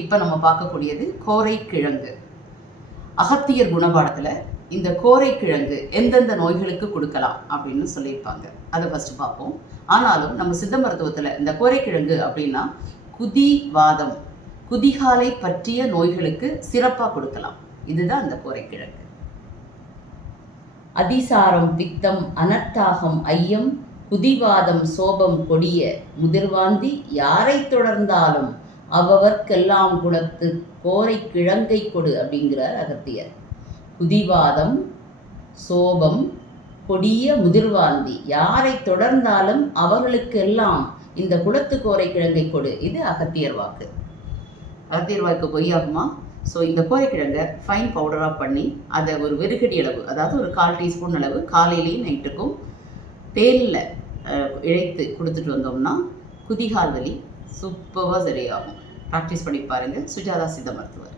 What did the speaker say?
இப்போ நம்ம பார்க்கக்கூடியது கோரைக்கிழங்கு. அகத்தியர் குணபாடத்தில் இந்த கோரைக்கிழங்கு எந்தெந்த நோய்களுக்கு கொடுக்கலாம் அப்படின்னு சொல்லியிருப்பாங்க. அதை ஃபஸ்ட்டு பார்ப்போம். ஆனாலும் நம்ம சித்த மருத்துவத்தில் இந்த கோரைக்கிழங்கு அப்படின்னா குதிவாதம், குதிகாலை பற்றிய நோய்களுக்கு சிறப்பாக கொடுக்கலாம். இதுதான் அந்த கோரைக்கிழங்கு. அதிசாரம், பித்தம், அனர்த்தாகம், ஐயம், குதிவாதம், சோபம், கொடிய முதிர்வாந்தி யாரை தொடர்ந்தாலும் அவர்க்கெல்லாம் குலத்து கோரை கிழங்கை கொடு அப்படிங்கிறார் அகத்தியர். குதிவாதம், சோபம், கொடிய முதிர்வாந்தி யாரை தொடர்ந்தாலும் அவர்களுக்கெல்லாம் இந்த குலத்து கோரை கிழங்கை கொடு. இது அகத்தியர் வாக்கு. அகத்தியர் வாக்கு பொய்யாகுமா? ஸோ இந்த கோரைக்கிழங்கை ஃபைன் பவுடராக பண்ணி அதை ஒரு வெறுகடி அளவு, அதாவது ஒரு 1/4 டீஸ்பூன் அளவு காலையிலையும் நைட்டுக்கும் தேனில் இழைத்து கொடுத்துட்டு வந்தோம்னா குதிகால் வலி சூப்பராக சரியாகும். ப்ராக்டிஸ் பண்ணி பாருங்கள். சுஜாதா சித்த மருத்துவர்.